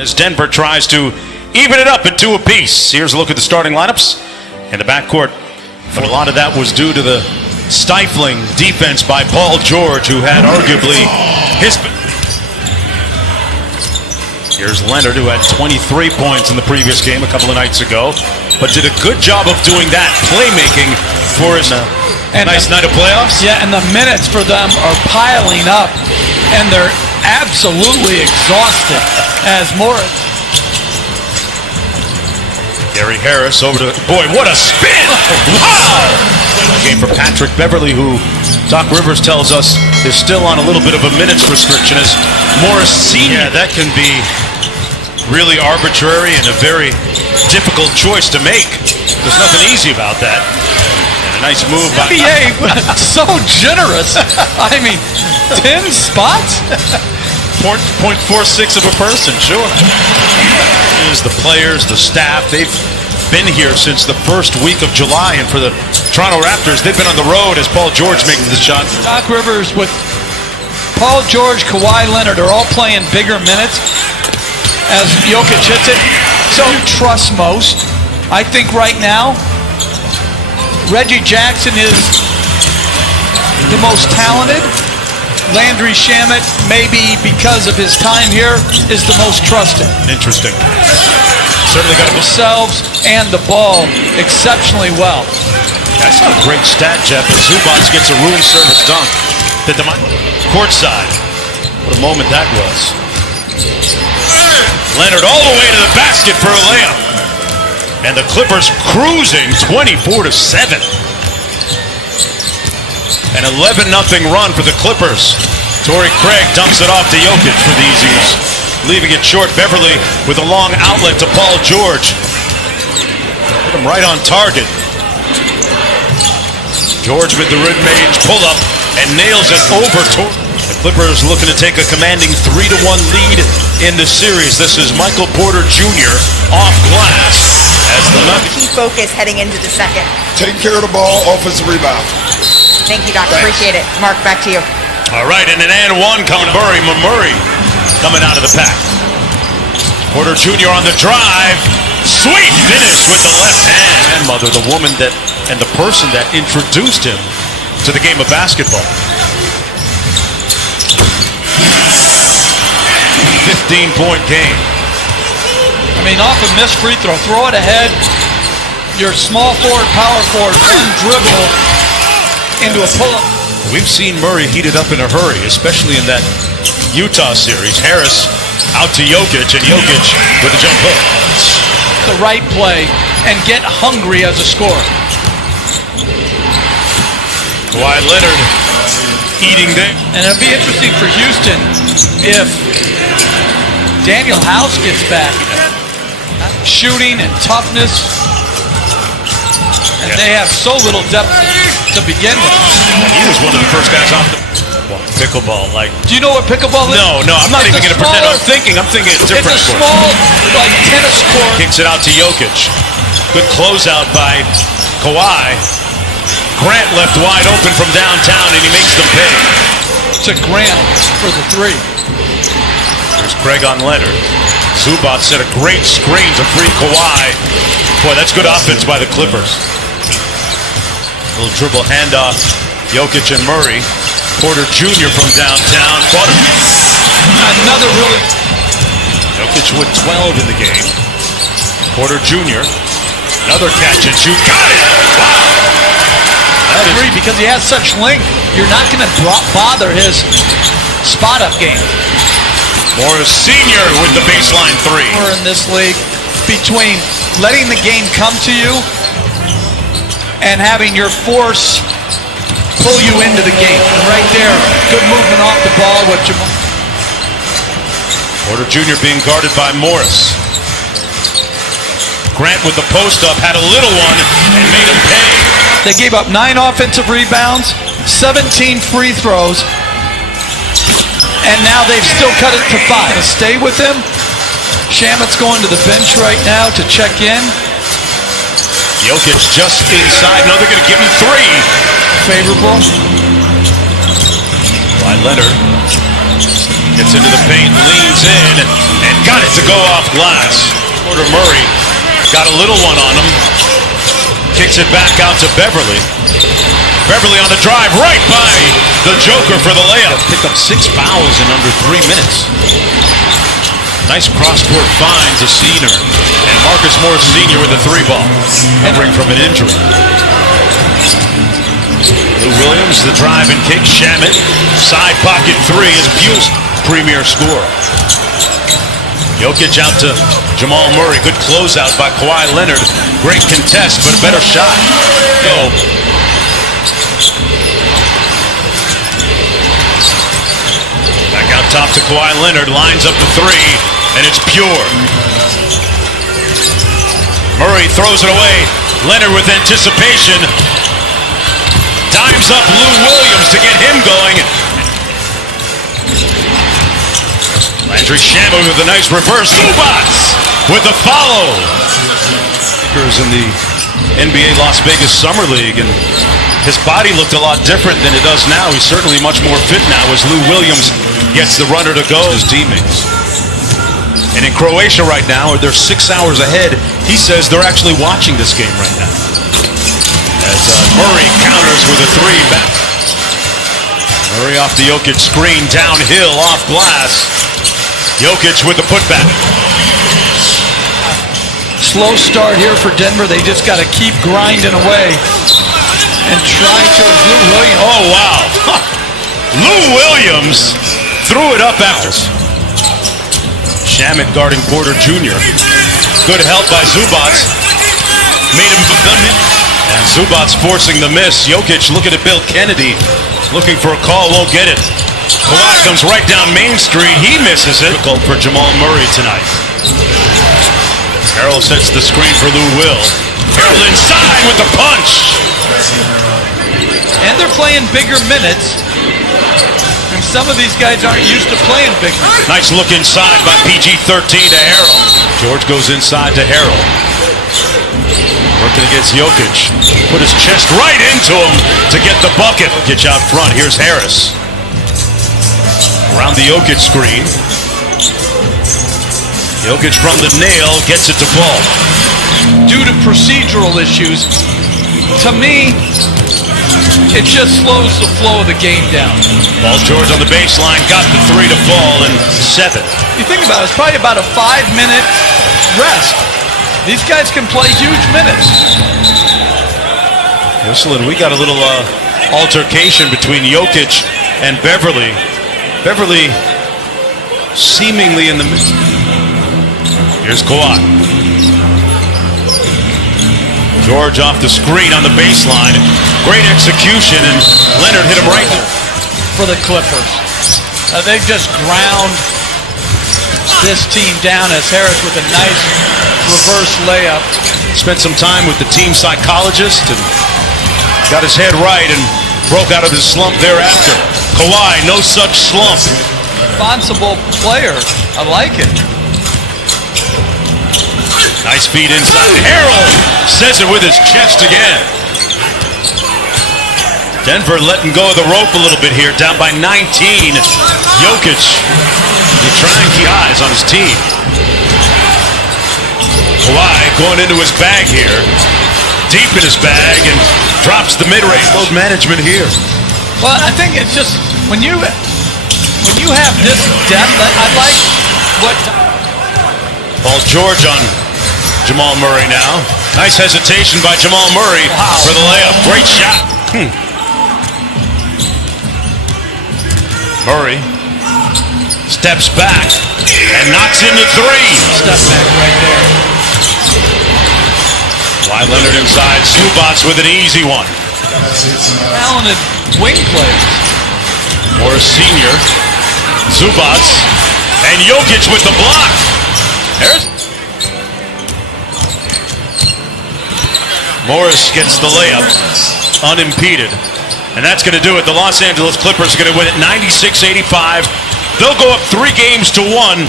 As Denver tries to even it up at 2 apiece. Here's a look at the starting lineups and the backcourt. But a lot of that was due to the stifling defense by Paul George, who had arguably his... Here's Leonard, who had 23 points in the previous game a couple of nights ago, but did a good job of doing that, playmaking for his nice night of playoffs. Yeah, and the minutes for them are piling up, and they're absolutely exhausted as Morris. Gary Harris over to, boy, what a spin! Wow! Game for Patrick Beverly, who Doc Rivers tells us is still on a little bit of a minutes restriction as Morris Sr. Yeah, that can be really arbitrary and a very difficult choice to make. There's nothing easy about that. And a nice move by... NBA, so generous. I mean, 10 spots? 0.46 of a person, sure. Is the players, the staff, they've been here since the first week of July, and for the Toronto Raptors, they've been on the road as Paul George making the shot. Doc Rivers with Paul George, Kawhi Leonard are all playing bigger minutes as Jokic hits it. So you trust most. I think right now, Reggie Jackson is the most talented. Landry Shamet, maybe because of his time here, is the most trusted. Interesting. Certainly got themselves and the ball exceptionally well. That's not a great stat, Jeff. But Zubac gets a room service dunk. Courtside. What a moment that was. Leonard all the way to the basket for a layup. And the Clippers cruising 24-7. An 11-0 run for the Clippers. Torrey Craig dumps it off to Jokic for the easy one. Leaving it short. Beverly with a long outlet to Paul George. Put him right on target. George with the mid-range pull-up and nails it over to the Clippers, looking to take a commanding 3-1 lead in the series. This is Michael Porter Jr. off glass as the Nuggets. Key focus heading into the second. Taking care of the ball, offensive rebound. Thank you, Doc. Appreciate it. Mark, back to you. All right, and an and one coming. Murray coming out of the pack. Porter Jr. on the drive. Sweet finish with the left hand. Grandmother, the woman that and the person that introduced him to the game of basketball. 15-point game. I mean, off a missed free throw, throw it ahead. Your small forward, power forward, dribble into a pull-up. We've seen Murray heated up in a hurry, especially in that Utah series. Harris out to Jokic, and Jokic with a jump hook. The right play and get hungry as a scorer. Kawhi Leonard eating there. And it'll be interesting for Houston if Daniel House gets back. Shooting and toughness. And they have so little depth to begin with. He was one of the first guys off the pickleball. Like, do you know what pickleball is? No, I'm not even going to pretend. I'm thinking it's different. It's a small, like, tennis court. Kicks it out to Jokic. Good closeout by Kawhi. Grant left wide open from downtown, and he makes them pay. To Grant for the three. There's Craig on Leonard. Zubac set a great screen to free Kawhi. Boy, that's good offense by the Clippers. Little dribble handoff. Jokic and Murray. Porter Jr. from downtown. Another really... Jokic with 12 in the game. Porter Jr. Another catch and shoot. Got it! Wow! That is three because he has such length. You're not going to bother his spot-up game. Morris Sr. with the baseline three. We're in this league between letting the game come to you and having your force pull you into the game. And right there, good movement off the ball. Porter Jr. being guarded by Morris. Grant with the post-up had a little one and made him pay. They gave up 9 offensive rebounds, 17 free throws, and now they've still cut it to 5. To stay with him, Shamet's going to the bench right now to check in. Jokic just inside. No, they're going to give him 3. Favorable. By Leonard. Gets into the paint, leans in, and got it to go off glass. Porter Murray got a little one on him. Kicks it back out to Beverly. Beverly on the drive, right by the Joker for the layup. Picked up 6 fouls in under 3 minutes. Nice cross-court find to Senior. And Marcus Morris Sr. with a 3-ball. Recovering from an injury. Lou Williams, the drive and kick. Shamit, side pocket 3 is Buell's premier score. Jokic out to Jamal Murray. Good closeout by Kawhi Leonard. Great contest, but a better shot. Back out top to Kawhi Leonard. Lines up the 3, and it's pure. Murray throws it away. Leonard with anticipation. Dimes up Lou Williams to get him going. Landry Shamet with a nice reverse. Zubac with the follow. In the NBA Las Vegas Summer League, and his body looked a lot different than it does now. He's certainly much more fit now as Lou Williams gets the runner to go. His teammates. And in Croatia right now, they're 6 hours ahead. He says they're actually watching this game right now. As Murray counters with a 3 back. Murray off the Jokic screen, downhill, off glass. Jokic with the putback. Slow start here for Denver. They just got to keep grinding away and try to. Lou Williams. Oh, wow. Lou Williams threw it up after. Shamit guarding Porter Jr. Good help by Zubac. Made him and Zubac forcing the miss. Jokic looking at Bill Kennedy. Looking for a call, won't get it. Kawhi comes right down Main Street. He misses it. Difficult for Jamal Murray tonight. Harrell sets the screen for Lou Will. Harrell inside with the punch. And they're playing bigger minutes. And some of these guys aren't used to playing big minutes. Nice look inside by PG-13 to Harrell. George goes inside to Harrell. Working against Jokic. Put his chest right into him to get the bucket. Jokic out front. Here's Harris. Around the Jokic screen. Jokic from the nail gets it to Paul. Due to procedural issues, to me, it just slows the flow of the game down. Paul George on the baseline, got the 3 to fall in 7. You think about it, it's probably about a 5-minute rest. These guys can play huge minutes. Listen, we got a little altercation between Jokic and Beverly. Beverly seemingly in the middle. Here's Kawhi. George off the screen on the baseline. Great execution, and Leonard hit him right for the Clippers. They just ground this team down as Harris with a nice reverse layup. Spent some time with the team psychologist and got his head right and broke out of his slump thereafter. Kawhi, no such slump. Responsible player. I like it. Nice feed inside. Harrell says it with his chest again. Denver letting go of the rope a little bit here, down by 19. Jokic, he's trying to keep eyes on his team. Kawhi going into his bag here, deep in his bag, and drops the mid-range. Load management here. Well, I think it's just when you have this depth, I like what Paul George on Jamal Murray now. Nice hesitation by Jamal Murray for the layup. Great shot. Murray steps back and knocks in the 3. Step back right there. Kawhi Leonard inside. Zubac with an easy one. Talented wing players. Morris Sr. Zubac and Jokic with the block. There's Morris gets the layup unimpeded. And that's going to do it. The Los Angeles Clippers are going to win it 96-85. They'll go up 3 games to 1